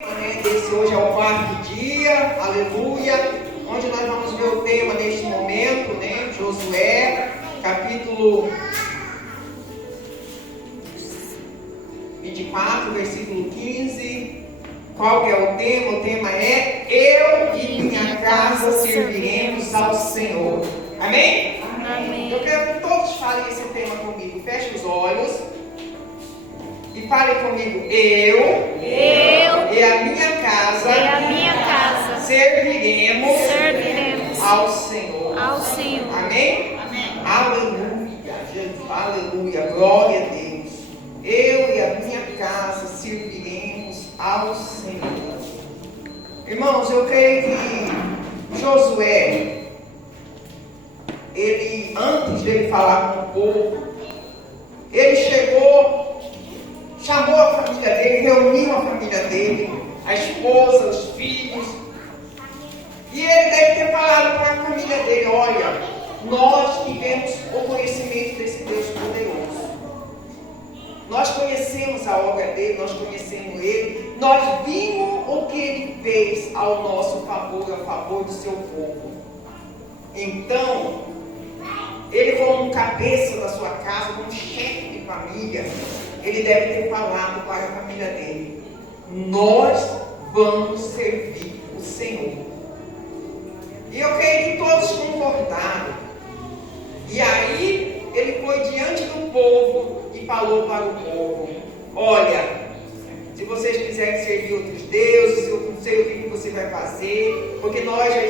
Esse hoje é o quarto dia, aleluia, onde nós vamos ver o tema neste momento, né? Josué, capítulo 24, versículo 15. Qual que é o tema? O tema é: eu e minha casa serviremos ao Senhor. Amém? Amém. Eu quero que todos falem esse tema comigo. Feche os olhos e falem comigo: eu e a minha casa serviremos ao Senhor. Amém? Amém. Aleluia, Jesus, aleluia, glória a Deus. Eu e a minha casa serviremos ao Senhor. Irmãos, eu creio que Josué, ele, antes de ele falar com o povo, ele chegou, chamou a família dele, reuniu a família dele, a esposa, os filhos, e ele deve ter falado para a família dele: olha, nós tivemos o conhecimento desse Deus poderoso, nós conhecemos a obra dele, nós conhecemos ele, nós vimos o que ele fez ao nosso favor, a favor do seu povo. Então, ele, como cabeça da sua casa, como chefe de família, ele deve ter falado para a família dele: nós vamos servir o Senhor. E eu creio que todos concordaram. E aí ele foi diante do povo e falou para o povo: olha, se vocês quiserem servir outros deuses, eu não sei o que você vai fazer, porque nós já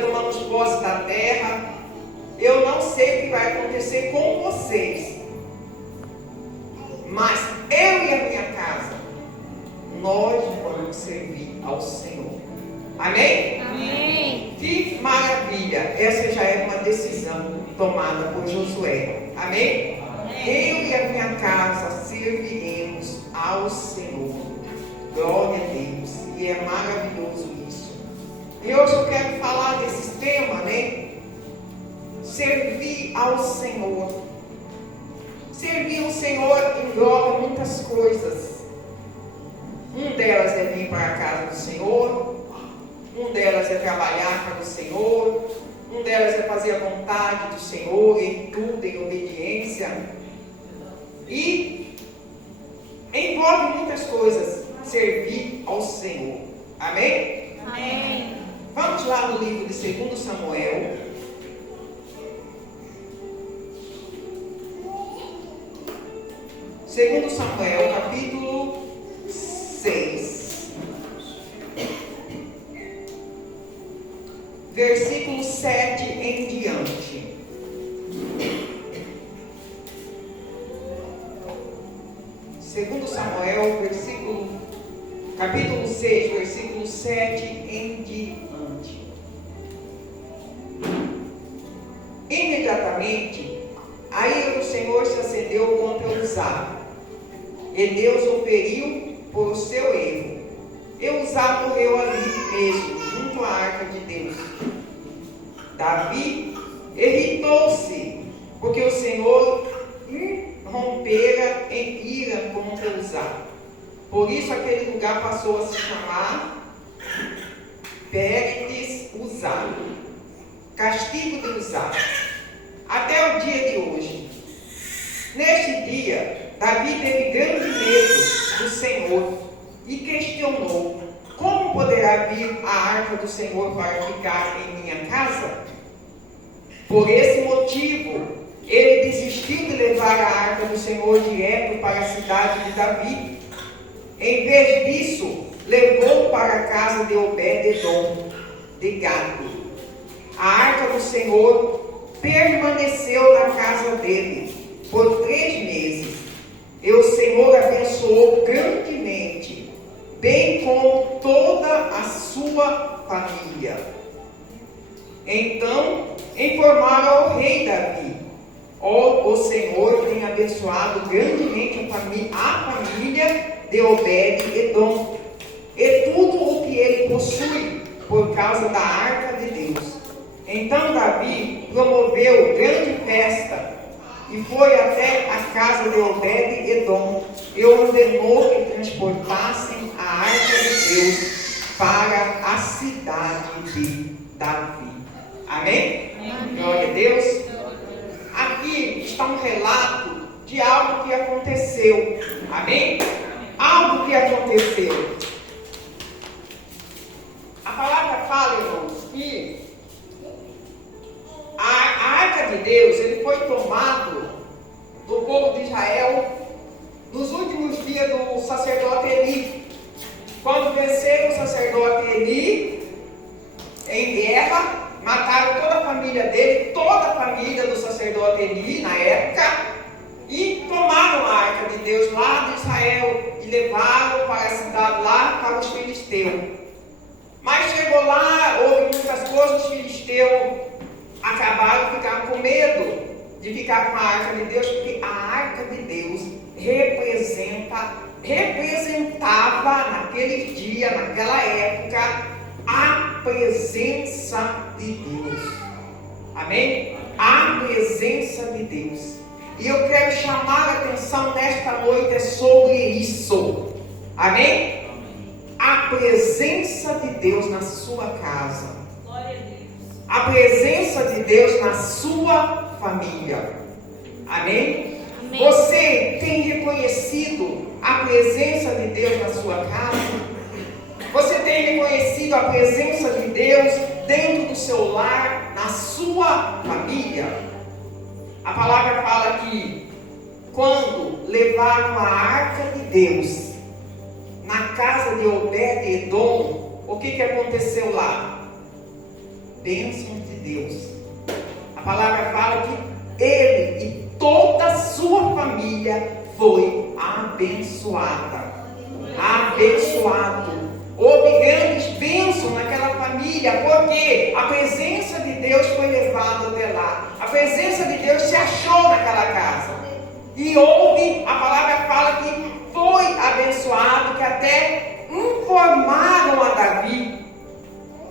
tomamos posse da terra. Eu não sei o que vai acontecer com vocês, mas eu e a minha casa, nós vamos servir ao Senhor. Amém? Amém. Que maravilha! Essa já é uma decisão tomada por Josué. Amém? Eu e a minha casa serviremos ao Senhor. Glória a Deus. E é maravilhoso isso. E hoje eu quero falar desse tema, né? Servir ao Senhor. Servir ao Senhor engloba muitas coisas. Um delas é vir para a casa do Senhor. Um delas é trabalhar para o Senhor. Um delas é fazer a vontade do Senhor em tudo, em obediência. E envolve muitas coisas servir ao Senhor. Amém? Amém. Vamos lá no livro de 2 Samuel. 2 Samuel, capítulo 6, versículo 7 em diante. Segundo Samuel, capítulo 6, versículo 7 em diante. Imediatamente, a ira do Senhor se acendeu contra Uzá, e Deus o feriu por seu erro. E Uzá morreu ali mesmo, junto à arca de Deus. Davi irritou-se, porque o Senhor rompera em ira contra Uzá. Por isso aquele lugar passou a se chamar Pérez Uzá, castigo de Uzá, até o dia de hoje. Neste dia, Davi teve grande medo do Senhor e questionou: como poderá vir a arca do Senhor para ficar em minha casa? Por esse motivo, ele desistiu de levar a arca do Senhor direto para a cidade de Davi. Em vez disso, levou para a casa de Obed-edom, de Gade. A arca do Senhor permaneceu na casa dele por 3 meses. E o Senhor abençoou grandemente, bem como toda a sua família. Então informaram ao rei Davi: o Senhor tem abençoado grandemente a família de Obed-edom e tudo o que ele possui por causa da arca de Deus. Então Davi promoveu grande festa e foi até a casa de Obed-edom e ordenou que transportassem a arca de Deus para a cidade de Davi. Amém? Amém. Glória a Deus. Aqui está um relato de algo que aconteceu. Amém? Algo que aconteceu. A palavra fala, irmãos, que a arca de Deus, ele foi tomado do povo de Israel nos últimos dias do sacerdote Eli. Quando venceram o sacerdote Eli em guerra, mataram toda a família dele, toda a família do sacerdote Eli na época, e tomaram a arca de Deus lá de Israel e levaram para a cidade lá para os filisteus. Mas chegou lá, houve muitas coisas, os filisteus acabaram de ficar com medo de ficar com a arca de Deus, porque a arca de Deus representava naquele dia, naquela época, a presença de Deus. Amém? A presença de Deus. E eu quero chamar a atenção nesta noite sobre isso. Amém? A presença de Deus na sua casa. Glória a Deus. A presença de Deus na sua família. Amém? Amém? Você tem reconhecido a presença de Deus na sua casa? Você tem reconhecido a presença de Deus dentro do seu lar, na sua família? A palavra fala que quando levaram a arca de Deus na casa de Obed-edom, o que aconteceu lá? Bênçãos de Deus. A palavra fala que ele e toda a sua família foi abençoada. Abençoado. Houve grandes bênçãos naquela família, porque a presença de Deus foi levada até lá. A presença de Deus se achou naquela casa. E houve, a palavra fala que foi abençoado, que até informaram a Davi.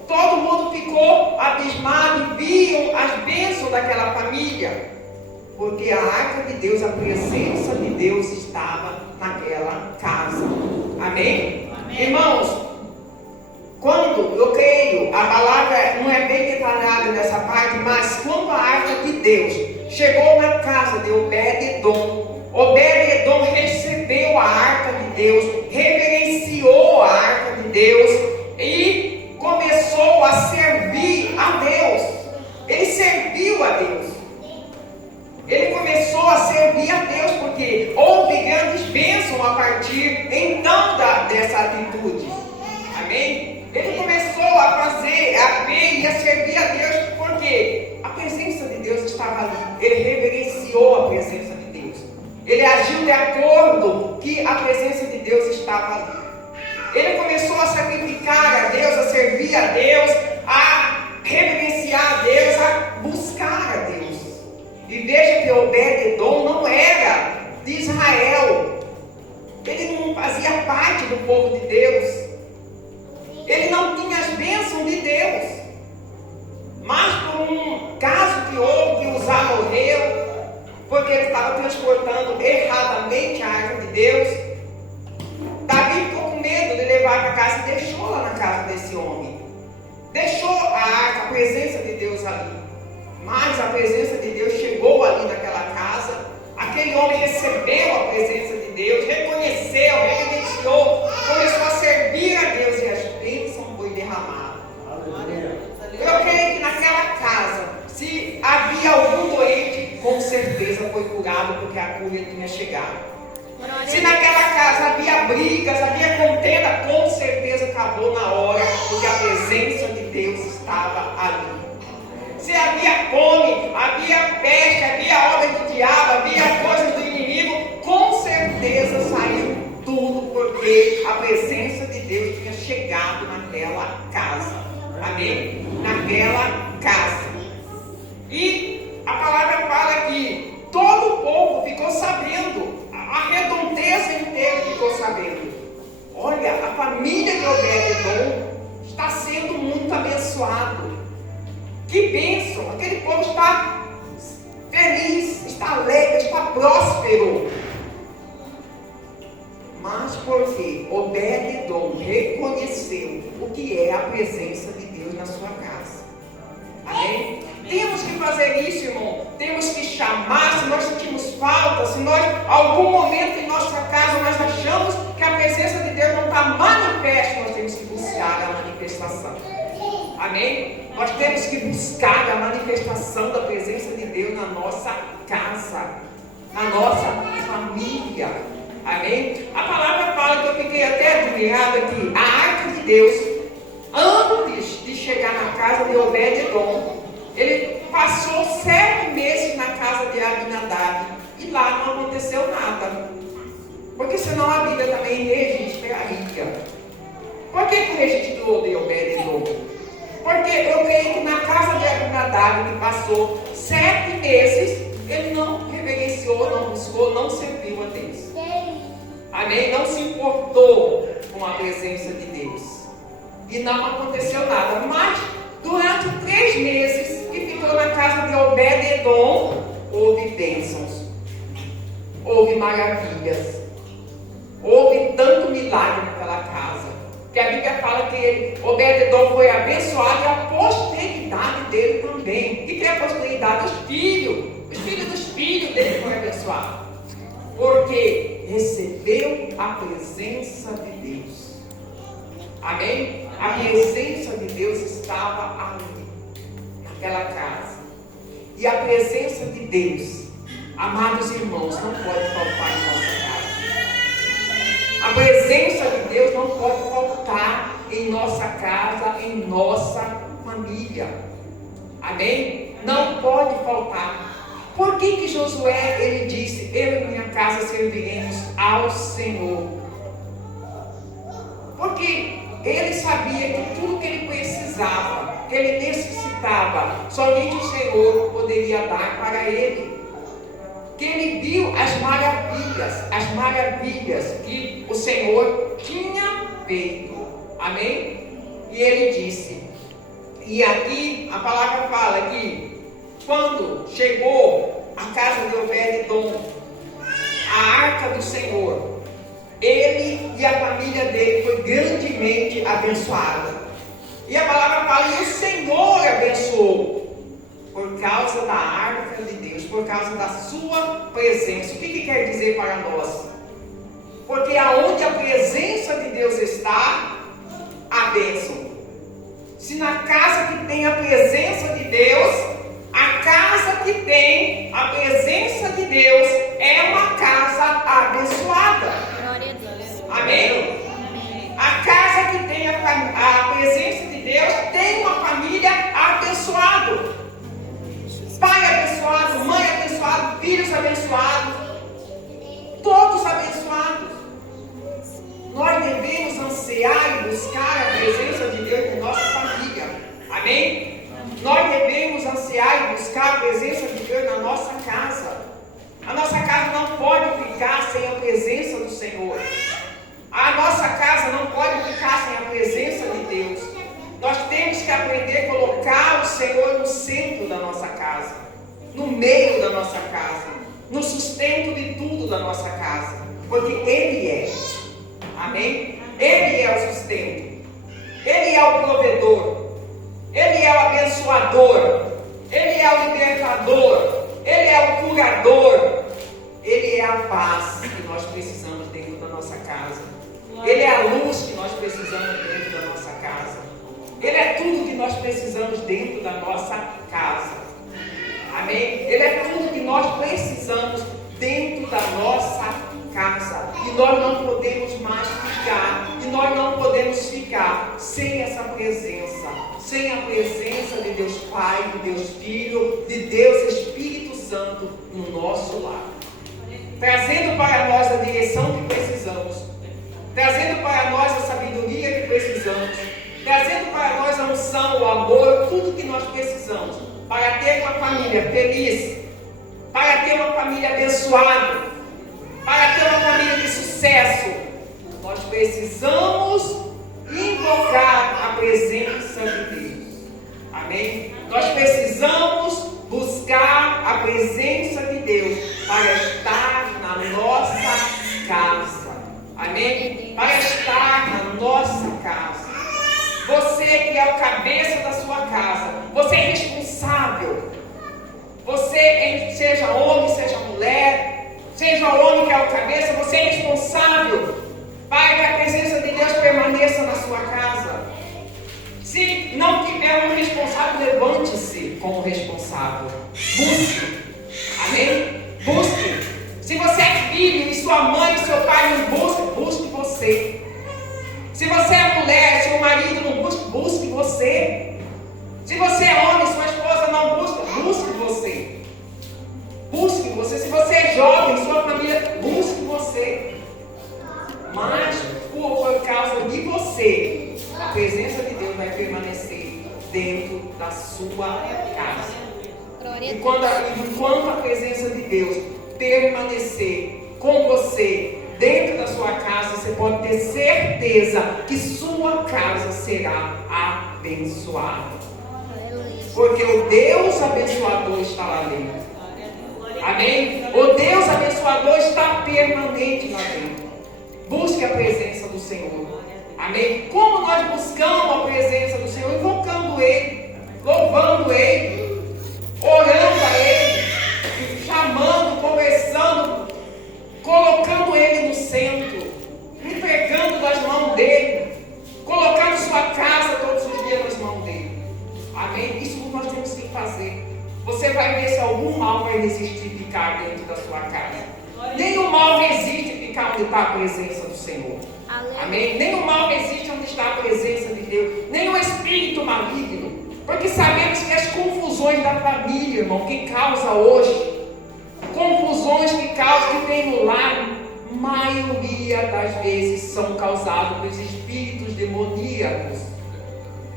Todo mundo ficou abismado e viam as bênçãos daquela família. Porque a arca de Deus, a presença de Deus estava naquela casa. Amém? Amém. Irmãos, quando, eu creio, a palavra não é bem detalhada nessa parte, mas quando a arca de Deus chegou na casa de Obed-edom, Obed-edom recebeu a arca de Deus, reverenciou a arca de Deus e começou a servir a Deus. Ele serviu a Deus. Ele começou a servir a Deus, porque houve grandes bênçãos a partir então dessa atitude. Amém? Ele começou a fazer, a ver e a servir a Deus, porque a presença de Deus estava ali. Ele reverenciou a presença de Deus. Ele agiu de acordo que a presença de Deus estava ali. Ele começou a sacrificar a Deus, a servir a Deus, a reverenciar a Deus, a buscar a Deus. E veja que Obed-edom não era de Israel. Ele não fazia parte do povo de Deus. Ele não tinha as bênçãos de Deus. Mas por um caso que houve, Uzá morreu, porque ele estava transportando erradamente a arca de Deus. Davi ficou com medo de levar para casa e deixou lá na casa desse homem. Deixou a arca, a presença de Deus ali. Mas a presença de Deus chegou ali naquela casa. Aquele homem recebeu a presença de Deus, reconheceu, reverenciou, começou a servir a Deus e as bênçãos foi derramada. Eu creio que naquela casa, se havia algum doente, com certeza foi curado, porque a cura tinha chegado. Se naquela casa havia brigas, havia contenda, com certeza acabou na hora, porque a presença de Deus estava ali. Se havia fome, havia peste, havia obra do diabo, havia coisas do inimigo, com certeza saiu tudo, porque a presença de Deus tinha chegado naquela casa. Amém? Naquela casa. E a palavra fala que todo o povo ficou sabendo, a redondeza inteira ficou sabendo. Olha, a família de Obed-edom está sendo muito abençoado. Que bênção! Aquele povo está feliz, está alegre, está próspero. Mas porque Obed-Edom reconheceu o que é a presença de Deus na sua casa. Amém? Temos que fazer isso, irmão. Temos que chamar, se nós sentimos falta, se nós, algum momento em nossa casa, nós achamos que a presença de Deus não está manifesta, nós temos que buscar a manifestação. Amém? Nós temos que buscar a manifestação da presença de Deus na nossa casa, na nossa família. Amém? A palavra fala que eu fiquei até admirada que a arca de Deus, antes de chegar na casa de Obed-Edom, ele passou 7 meses na casa de Abinadab e lá não aconteceu nada. Porque senão a Bíblia também registraria. Por que registrou de Obed-Edom? Porque eu creio que na casa de Abinadab, que passou 7 meses, ele não reverenciou, não buscou, não serviu a Deus. Amém? Não se importou com a presença de Deus. E não aconteceu nada. Mas durante 3 meses que ficou na casa de Obed-Edom, houve bênçãos, houve maravilhas, houve tanto milagre naquela casa, que a Bíblia fala que Obed-Edom foi abençoado e a posteridade dele também. O que é a posteridade? Os filhos dos filhos dele foram abençoados, porque recebeu a presença de Deus. Amém? A presença de Deus estava ali, naquela casa. E a presença de Deus, amados irmãos, não pode faltar em nossa casa. A presença de Deus não pode faltar em nossa casa, em nossa família. Amém? Não pode faltar. Por que Josué, ele disse, eu e minha casa serviremos ao Senhor? Porque ele sabia que tudo que ele precisava, que ele necessitava, somente o Senhor poderia dar para ele. Que ele viu as maravilhas que o Senhor tinha feito. Amém? E ele disse, e aqui a palavra fala que quando chegou à casa de Obed-Edom, a arca do Senhor, ele e a família dele foi grandemente abençoada. E a palavra fala, e o Senhor abençoou, por causa da arca de Deus, por causa da sua presença. O que quer dizer para nós? Porque aonde a presença de Deus está, a bênção. Se na casa que tem a presença de Deus, a casa que tem a presença de Deus é uma casa abençoada. Amém? A casa que tem a presença de Deus tem uma família abençoada. Pai abençoado, mãe abençoada, filhos abençoados, todos abençoados. Nós devemos ansiar e buscar a presença de Deus em nossa família. Amém? Nós devemos ansiar e buscar a presença de Deus na nossa casa. A nossa casa não pode ficar sem a presença do Senhor. A nossa casa não pode ficar sem a presença de Deus. Nós temos que aprender a colocar o Senhor no centro da nossa casa, no meio da nossa casa, no sustento de tudo da nossa casa, porque Ele é. Amém? Ele é o sustento, Ele é o provedor, Ele é o abençoador, Ele é o libertador, Ele é o curador, Ele é a paz que nós precisamos dentro da nossa casa, Ele é a luz que nós precisamos dentro da nossa casa, Ele é tudo que nós precisamos dentro da nossa casa. Amém? Ele é tudo que nós precisamos dentro da nossa casa. E nós não podemos mais ficar. E nós não podemos ficar sem essa presença. Sem a presença de Deus Pai, de Deus Filho, de Deus Espírito Santo no nosso lar. Trazendo para nós a direção que precisamos. Trazendo para nós a sabedoria que precisamos. Trazendo para nós a unção, o amor, tudo que nós precisamos para ter uma família feliz, para ter uma família abençoada, para ter uma família de sucesso. Nós precisamos invocar a presença de Deus. Amém? Nós precisamos buscar a presença que é o cabeça da sua casa. Você é responsável. Você, seja homem, seja mulher, seja o homem que é o cabeça, você é responsável para que a presença de Deus permaneça na sua casa. Se não tiver um responsável, levante-se como responsável. Busque. Amém? Busque. Se você é filho e sua mãe e seu pai não buscam, busque você. Se você é mulher, seu marido não busca, busque você. Se você é homem, sua esposa não busca, busque você. Busque você. Se você é jovem, sua família, busque você. Mas, por causa de você, a presença de Deus vai permanecer dentro da sua casa. Enquanto a presença de Deus permanecer com você dentro da sua casa, você pode ter certeza que sua casa será abençoada. Porque o Deus abençoador está lá dentro. Amém? O Deus abençoador está permanente lá dentro. Busque a presença do Senhor. Amém? Como nós buscamos a presença do Senhor? Invocando Ele, louvando Ele, orando a Ele, chamando, conversando, colocando Ele no centro, entregando nas mãos dEle, colocando sua casa todos os dias nas mãos dEle. Amém? Isso nós temos que fazer. Você vai ver se algum mal vai resistir ficar dentro da sua casa. Nenhum mal resiste ficar onde está a presença do Senhor. Amém? Nenhum mal resiste onde está a presença de Deus. Nenhum espírito maligno. Porque sabemos que as confusões da família, irmão, que causa hoje, confusões que causam, que tem no lar, maioria das vezes são causadas pelos espíritos demoníacos.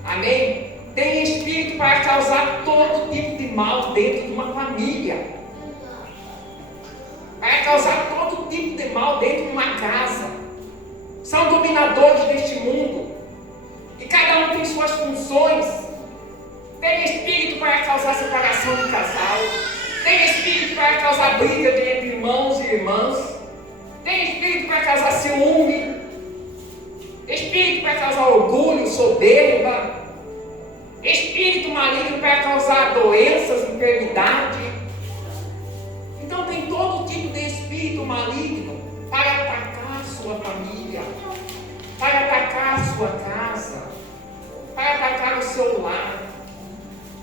Amém? Tem espírito para causar todo tipo de mal dentro de uma família. Para causar todo tipo de mal dentro de uma casa. São dominadores deste mundo. E cada um tem suas funções. Tem espírito para causar separação de casal. Tem espírito para causar briga entre irmãos e irmãs. Tem espírito para causar ciúme. Espírito para causar orgulho, soberba. Espírito maligno para causar doenças, enfermidade. Então tem todo tipo de espírito maligno para atacar a sua família, para atacar a sua casa, para atacar o seu lar.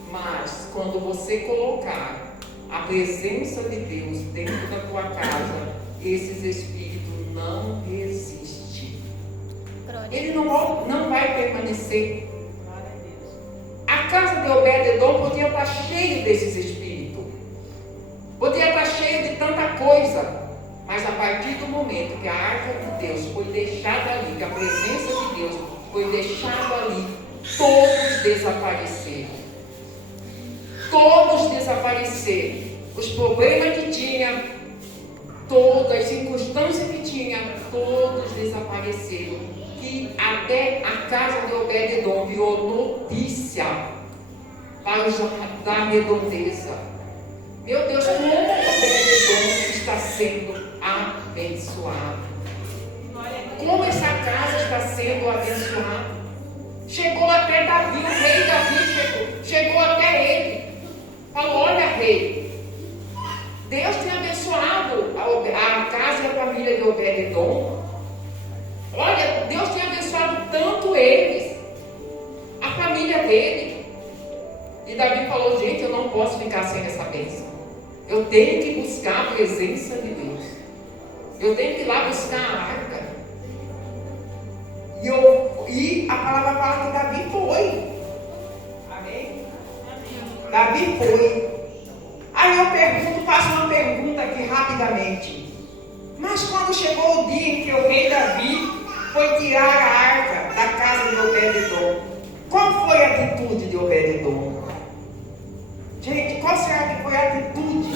Mas quando você colocar a presença de Deus dentro da tua casa, esses espíritos não resistem. Ele não vai permanecer. A casa de Obed-edom podia estar cheia desses espíritos. Podia estar cheia de tanta coisa. Mas a partir do momento que a arca de Deus foi deixada ali, que a presença de Deus foi deixada ali, todos desapareceram. Todos desapareceram. Os problemas que tinha, todas as circunstâncias que tinha, todos desapareceram. Que até a casa de Obed-edom virou notícia para os da redondeza. Meu Deus, como Obed-edom está sendo abençoado. Como essa casa está sendo abençoada. Chegou até Davi, o rei Davi chegou até ele. Falou: olha, rei, Deus tem abençoado a casa e a família de Obed-edom. Olha, Deus tem abençoado tanto eles, a família dele. E Davi falou: gente, eu não posso ficar sem essa bênção. Eu tenho que buscar a presença de Deus. Eu tenho que ir lá buscar a arca. E a palavra fala que Davi foi. Amém? Davi foi. Aí eu faço uma pergunta aqui rapidamente. Mas quando chegou o dia em que o rei Davi foi tirar a arca da casa de Obed-edom, qual foi a atitude de Obed-edom? Gente, qual será que foi a atitude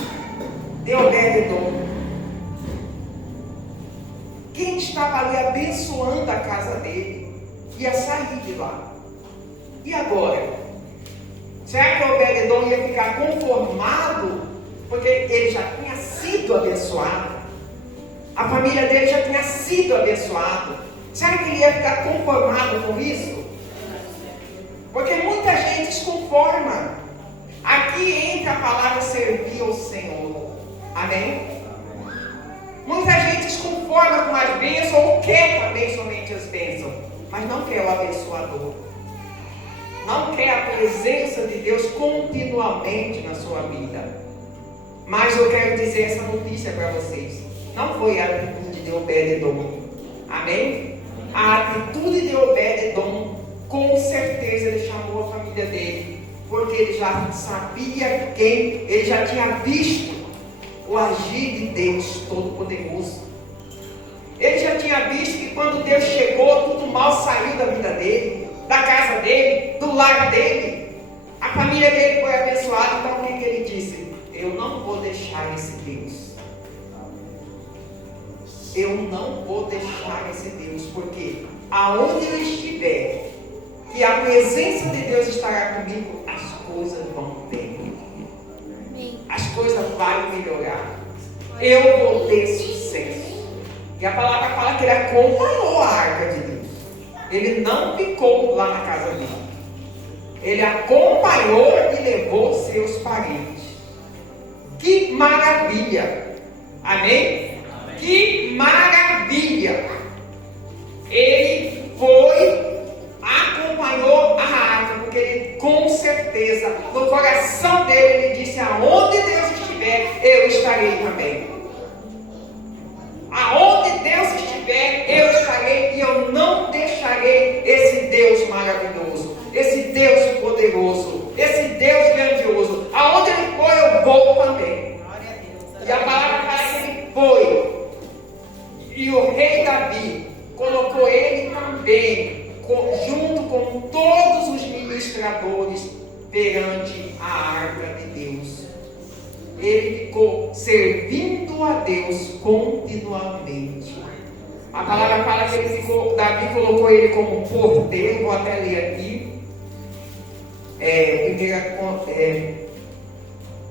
de Obed-edom? Quem estava ali abençoando a casa dele ia sair de lá. E agora? Será que Obed-edom ia ficar conformado? Porque ele já tinha sido abençoado. A família dele já tinha sido abençoada. Será que ele ia ficar conformado com isso? palavra servir ao Senhor. Amém? Muita gente se conforma com as bênçãos ou quer também somente as bênçãos, mas não quer o abençoador. Não quer a presença de Deus continuamente na sua vida. Mas eu quero dizer essa notícia para vocês. Não foi a atitude de Obed-edom. Amém? A atitude de Obed-edom, com certeza ele chamou a família dele, porque ele já sabia quem, ele já tinha visto o agir de Deus Todo-Poderoso. Ele já tinha visto que quando Deus chegou, tudo mal saiu da vida dele, da casa dele, do lar dele. A família dele foi abençoada. Então o que ele disse? Eu não vou deixar esse Deus. Eu não vou deixar esse Deus, porque aonde ele estiver, que a presença de Deus estará comigo, as coisas vão bem. As coisas vão melhorar. Eu vou ter sucesso. E a palavra fala que ele acompanhou a arca de Deus. Ele não ficou lá na casa dele. Ele acompanhou e levou seus parentes. Que maravilha! Amém? Que maravilha! Ele foi, acompanhou a arca, porque ele com certeza, no coração dele, ele disse: aonde Deus estiver, eu estarei também. Aonde Deus estiver, eu estarei, e eu não deixarei esse Deus maravilhoso, esse Deus poderoso, esse Deus grandioso. Aonde ele foi, eu vou também. E a palavra fala que ele foi. E o rei Davi colocou ele também, junto com todos os ministradores, perante a arca de Deus. Ele ficou servindo a Deus continuamente. A palavra fala que ele ficou, Davi colocou ele como porteiro. Vou até ler aqui.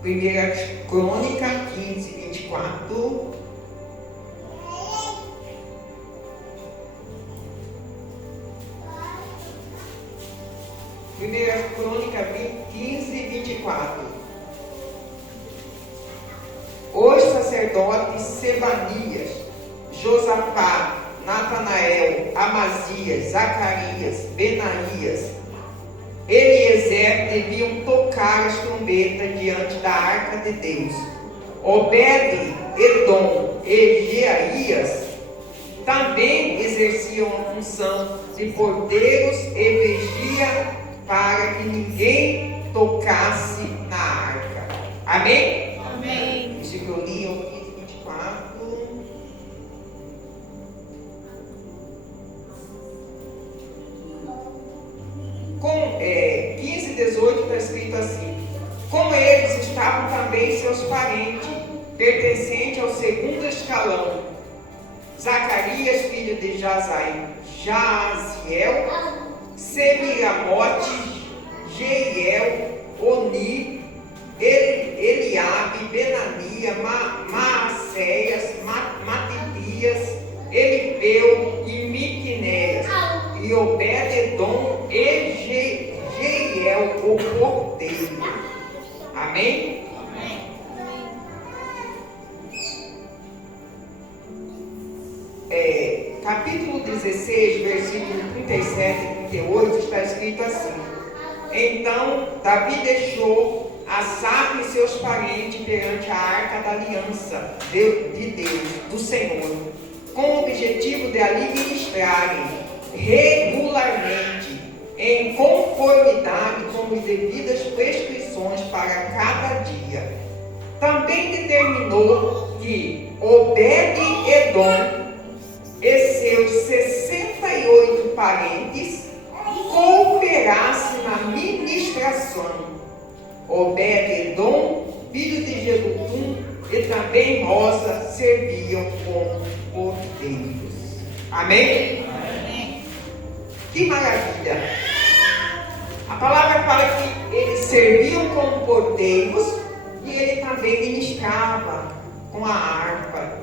Primeira Crônica 15, 24. Primeira Crônica 15, 24. Os sacerdotes Sebanias, Josafá, Natanael, Amazias, Zacarias, Benaías, Eliezer deviam tocar as trombetas diante da arca de Deus. Obed-edom e Jeaías também exerciam a função de pordeiros e vigia para que ninguém tocasse na arca. Amém? Amém. Isso que eu li, eu li 24. Com 15, 18 está escrito assim: com eles estavam também seus parentes, pertencentes ao segundo escalão: Zacarias, filho de Jaziel, Semiramote, Jeiel, Oni, Eliabe, Benania, Maacéias, Matitias, Elipeu e Miquinéias, e Obed-edom e Jeiel, o porteiro. Amém? Capítulo 16, versículo 37 e 38 está escrito assim: então Davi deixou Asaf e seus parentes perante a arca da aliança de Deus, do Senhor, com o objetivo de ali ministrarem regularmente, em conformidade com as devidas prescrições para cada dia. Também determinou que Obed-edom e seus 68 parentes cooperassem na ministração. Obed-edom, filho de Jedutum, e também Rosa serviam como porteiros. Amém? Amém. Que maravilha! A palavra fala que eles serviam como porteiros e ele também ministrava com a harpa.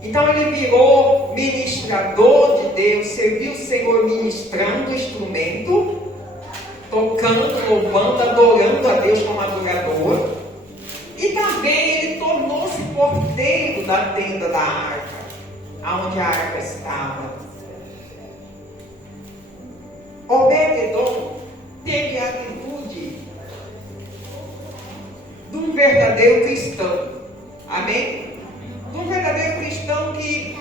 Então ele virou ministrador de Deus, serviu o Senhor ministrando o instrumento, tocando louvando, adorando a Deus como adorador. E também ele tornou-se porteiro da tenda da arca, aonde a arca estava. Obed-edom teve a atitude de um verdadeiro cristão. Amém? De um verdadeiro cristão que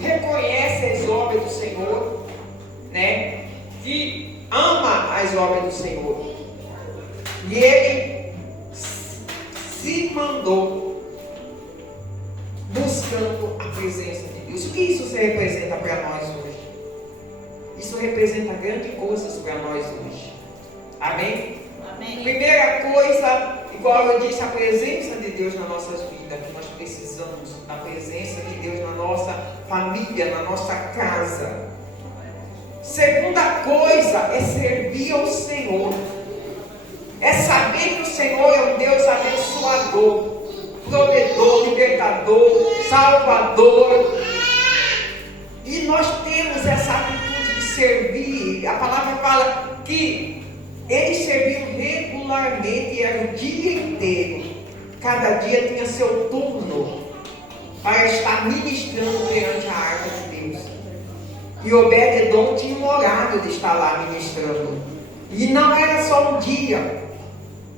reconhece as obras do Senhor, né? Que ama as obras do Senhor. E ele se mandou buscando a presença de Deus. O que isso representa para nós hoje? Isso representa grandes coisas para nós hoje. Amém? Amém? Primeira coisa, igual eu disse, a presença de Deus nas nossas vidas, que nós precisamos da presença de Deus na nossa família, na nossa casa. Segunda coisa é servir ao Senhor. É saber que o Senhor é um Deus abençoador, provedor, libertador, salvador. E nós temos essa atitude de servir. A palavra fala que eles serviam regularmente, era o dia inteiro. Cada dia tinha seu turno para estar ministrando perante a arca de Deus. E Obed-edom tinha um horário de estar lá ministrando. E não era só um dia,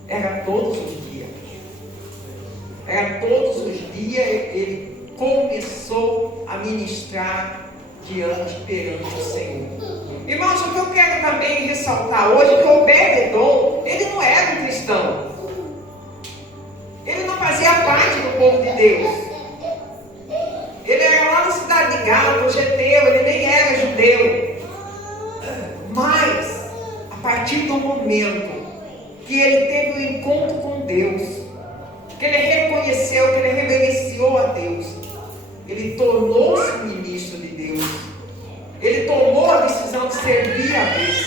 era todos os dias. Era todos os dias ele começou a ministrar perante o Senhor. Irmãos, o que eu quero também ressaltar hoje é que Obed-edom, ele não era um cristão. Ele não fazia parte do povo de Deus. Ele era lá na cidade de Gálata, geteu, ele nem era judeu. Mas, a partir do momento que ele teve um encontro com Deus, que ele reconheceu, que ele reverenciou a Deus, ele tornou-se um ministro de Deus. Ele tomou a decisão de servir a Deus.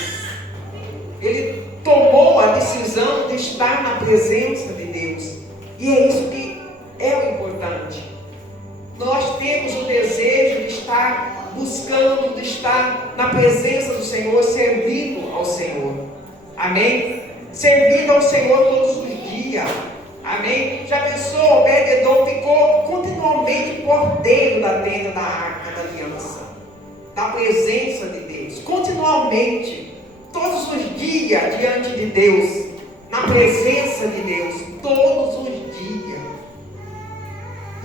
Ele tomou a decisão de estar na presença de Deus. E é isso que é o importante. Nós temos o desejo de estar buscando, de estar na presença do Senhor, servindo ao Senhor. Amém? Servindo ao Senhor todos os dias. Amém? Já pensou? Obed-edom ficou continuamente porteiro da tenda da arca da aliança, da presença de Deus. Continuamente, todos os dias diante de Deus, na presença de Deus, todos os dias.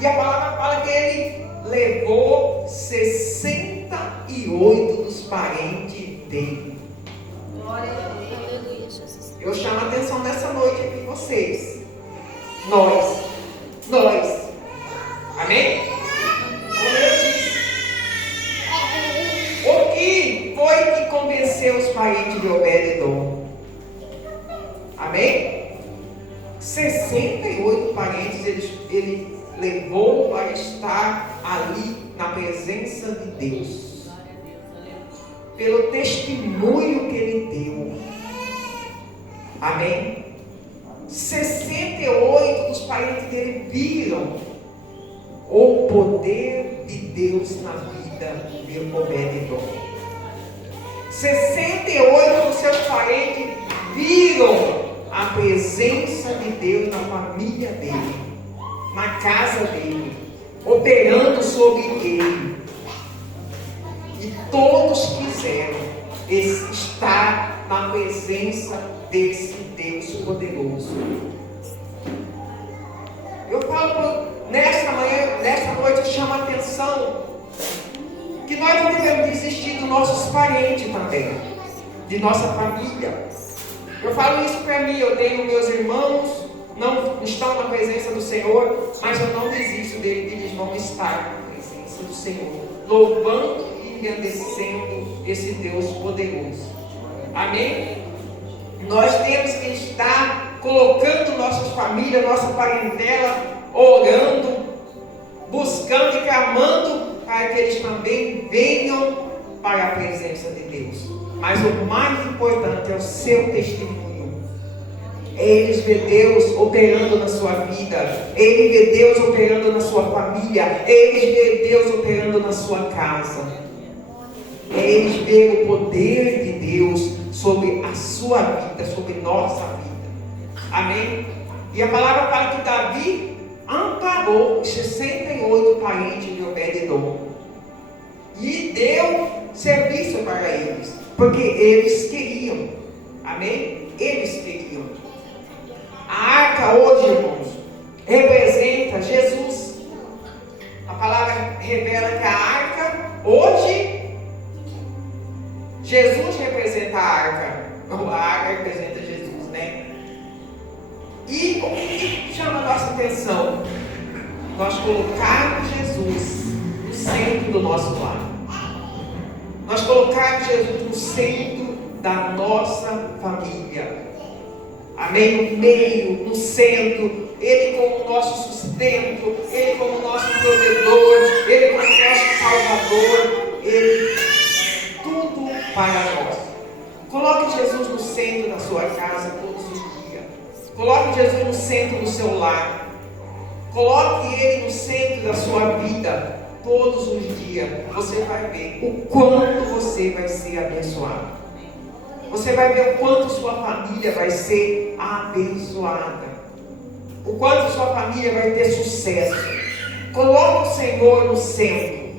E a palavra fala que ele levou 68 dos parentes dele. Glória a Deus. Aleluia, Jesus. Eu chamo a atenção nessa noite aqui em vocês. Nós. Amém? Como eu disse, o que foi que convenceu os parentes de Obed-edom? Amém? 68 parentes ele levou para estar ali na presença de Deus, pelo testemunho que ele deu. Amém? 68 dos parentes dele viram o poder de Deus na vida de Obed-edom. 68 dos seus parentes viram a presença de Deus na família dele, na casa dele, operando sobre ele. E todos quiseram estar na presença desse Deus poderoso. Eu falo nesta manhã, nesta noite, eu chamo a atenção que nós não devemos desistir dos nossos parentes também, de nossa família. Eu falo isso para mim, eu tenho meus irmãos, não estão na presença do Senhor, mas eu não desisto deles, eles vão estar na presença do Senhor, louvando e engrandecendo esse Deus poderoso. Amém? Nós temos que estar colocando nossas famílias, nossa parentela, orando, buscando e clamando para que eles também venham para a presença de Deus. Mas o mais importante é o seu testemunho. Eles vê Deus operando na sua vida. Ele vê Deus operando na sua família. Eles vê Deus operando na sua casa. Eles vê o poder de Deus sobre a sua vida, sobre nossa vida. Amém? E a palavra fala que Davi amparou os 68 parentes de Obed-edom e deu serviço para eles, porque eles queriam. Amém? Eles queriam. A arca hoje, irmãos, representa Jesus. A palavra revela que a arca hoje, Jesus representa a arca. A arca representa Jesus, né? E o que chama a nossa atenção? Nós colocarmos Jesus no centro do nosso lar. Nós colocarmos Jesus no centro da nossa família. Amém? No meio, no centro. Ele como nosso sustento, Ele como nosso provedor, Ele como nosso salvador, Ele tudo para nós. Coloque Jesus no centro da sua casa todos os dias. Coloque Jesus no centro do seu lar. Coloque Ele no centro da sua vida todos os dias. Você vai ver o quanto você vai ser abençoado. Você vai ver o quanto sua família vai ser abençoada. O quanto sua família vai ter sucesso. Coloque o Senhor no centro.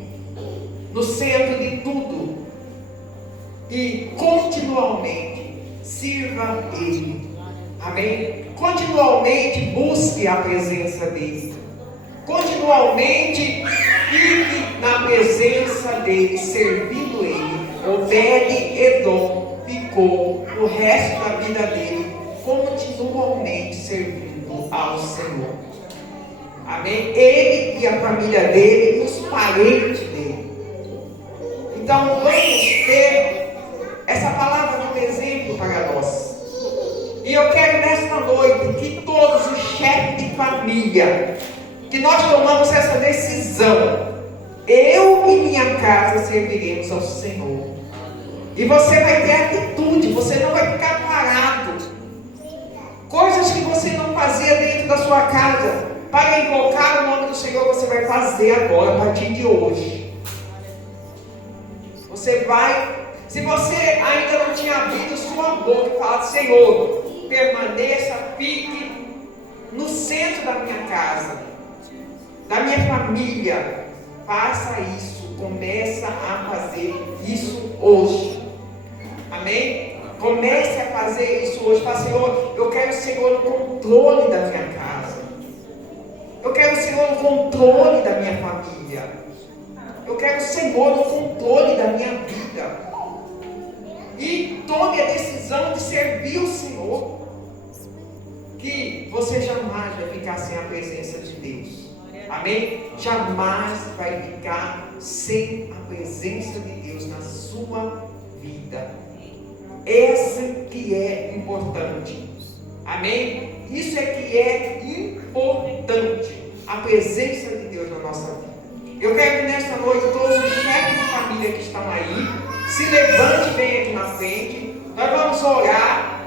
No centro de tudo. E continuamente sirva Ele. Amém? Continualmente busque a presença dEle. Continualmente fique na presença dEle, servindo Ele. Obed-edom ficou o resto da vida dele continuamente servindo ao Senhor. Amém? Ele e a família dele e os parentes dele. Então vamos ter essa palavra como exemplo para nós. E eu quero nesta noite que todos os chefes de família, que nós tomamos essa decisão, eu e minha casa serviremos ao Senhor. E você vai ter atitude, você não vai ficar parado. Coisas que você não fazia dentro da sua casa, para invocar o nome do Senhor, você vai fazer agora, a partir de hoje. Você vai, se você ainda não tinha abrido sua boca e falado: Senhor, permaneça, fique no centro da minha casa, da minha família, faça isso, começa a fazer isso hoje. Amém? Comece a fazer isso hoje. Fala: Senhor, eu quero o Senhor no controle da minha casa. Eu quero o Senhor no controle da minha família. Eu quero o Senhor no controle da minha vida. E tome a decisão de servir o Senhor. Que você jamais vai ficar sem a presença de Deus. Amém? Jamais vai ficar sem a presença de Deus na sua vida. Essa que é importante. Amém? Isso é que é importante. A presença de Deus na nossa vida. Eu quero que nesta noite todos os chefes de família que estão aí se levante bem aqui na frente. Nós vamos orar.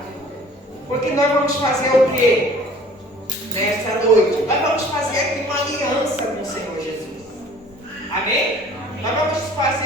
Porque nós vamos fazer o quê? Nesta noite. Nós vamos fazer aqui uma aliança com o Senhor Jesus. Amém? Nós vamos fazer